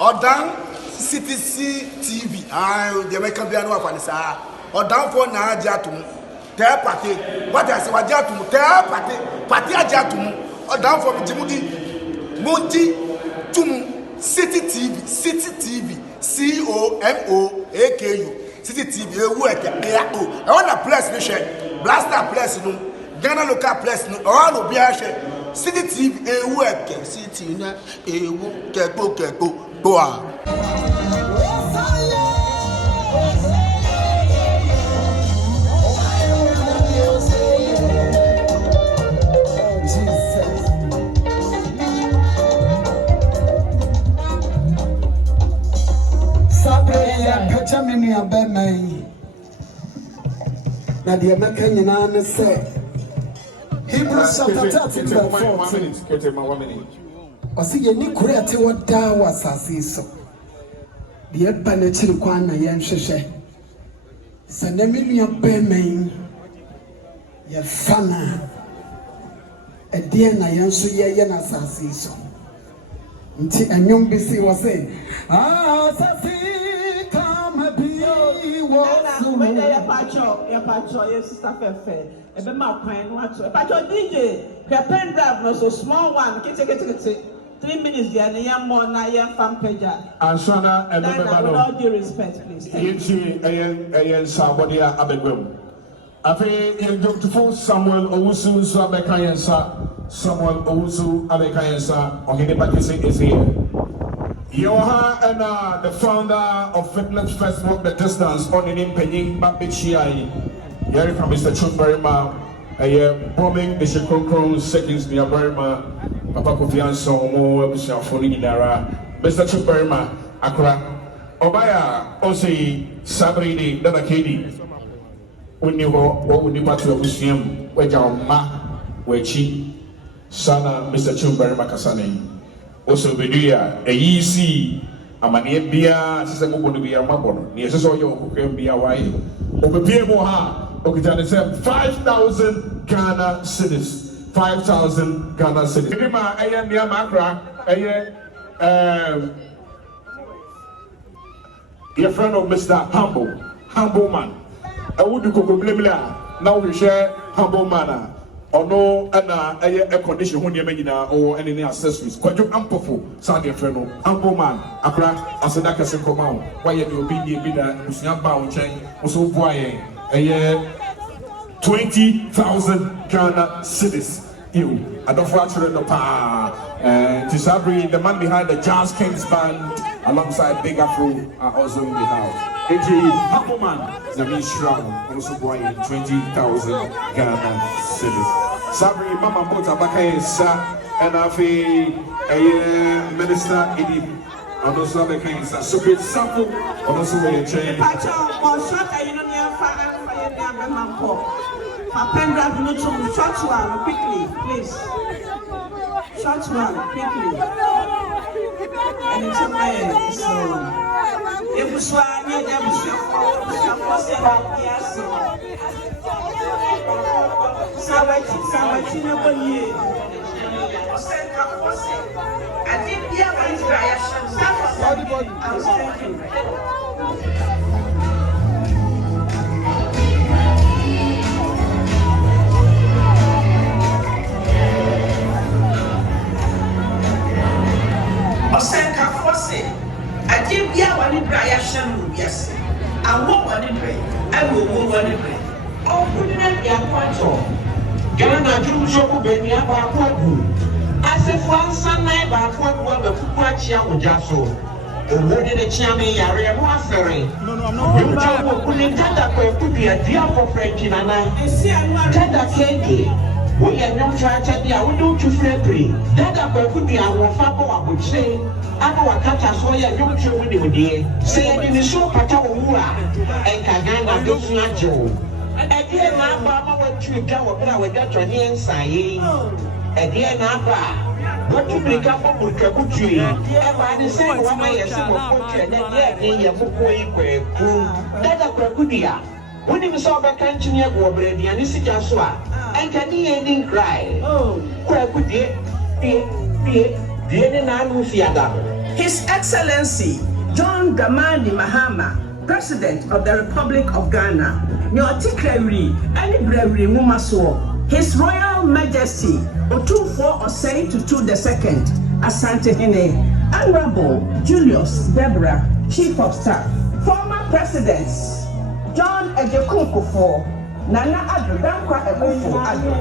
or down CTC TV. The American piano of Anissa. Or down for Najatum. Tell party. What I say, Wajatum. Tell party Ajatum. Or down for Jimuti. Munti Tum. City TV. COMOAKU. City TV. I want a place, Michelle. Blaster place, no. Ghana local place, no. All of Biache. City TV. City na. Keko. Duah. Jamini abemai na the American United say Hebrews chapter 13 verse 14. Osi ye ni kurete wada wasase so de eba na chiri kwan na ye nhwehwe sanamini abemai ye fana edie na ye nso ye na asase so nti anyom bi si wose asase your pacho, your sister Fefe. Ebe ma kwan no ato. Pacho DJ, your pen drive no so small one. Get 3 minutes there na yam more na yam fan pager. Ansana ebe beba no. With all due respect, please. Yinchi ayen somebody abegwem. Afi yendokufo Samuel Owusu so abeka yensa. Samuel Owusu abeka yensa. Ohene Bakese is here. Yoha and the founder of Fitness First Walk the Distance on in Penning Babichiai. Here from Mr. Chumberima, bombing the Shikonkron seconds near Burma, Papa Kofianso, Mo, Foni Dara, Mr. Chumberima, Accra, Obaya, Osi, Sabrini, Dada Kedi. When you go, what would you want to museum, where your ma, where chi, Sana, Mr. Chumberima Kasane. Also, Bedia, a easy, a mania beer, Sister Mobo be a mabon, near so your cooking be a way. Over Piermoha, okay, 5,000 Ghana cities. 5,000 Ghana cities. I am near Macra, your friend of Mr. Humble man. I would do Coco. Now we share Humble manner. Or no, and a condition when you mean or any accessories. Quite ample, Sandy Freno, Humble man, Accra, as a Naka come out. Why you be the Muslim bound chain, also boy, 20,000 Ghana cities. You, I don't fortunate the power. To Sabri, the man behind the Jazz Kings band, alongside Big Afro, are also in the house. AJ Humble man, Nami Shroud, also boy 20,000 Ghana cities. Sabri, Mama Bota Bakayesa, and Afi, a minister, Edi, and also the Kings, a super sample, and also a chain. Short one, quickly, please. Short one, quickly. And it's a man, so if we swine, you never shall yes, I won't want it. I will want it. Oh, put it at your point. Ghana, you show baby about Kwaku. As if one Sunday about Kwaku, the Fuquachia would just so. The word in the Chami area was ferry. No, I'm not. You couldn't Dada could be a dear for French in an eye. Dada candy. We are not trying to be a window to Freddy. Dada could be a Wafako, I would say. I know a cat as well, young children with you. Say, in the show, Patawa, and Kagana, those not Joe. And again, Mama went to go with that on the inside. Again, what to make up with Kabuchi? And by the same one, I assume of Potter, and then you have Dada Krakudia. When he saw the country near Gobredi and Issy Jasua, and can he ending cry? Oh, Krakudia, dear, dear, Nanusiada. His Excellency John Dramani Mahama, President of the Republic of Ghana, His Royal Majesty Otufo Osei Tutu II, Asante Hene, Honorable Julius Deborah, Chief of Staff, former Presidents John Ejekunkufo, Nana Addo Dankwa Ekufo Addo,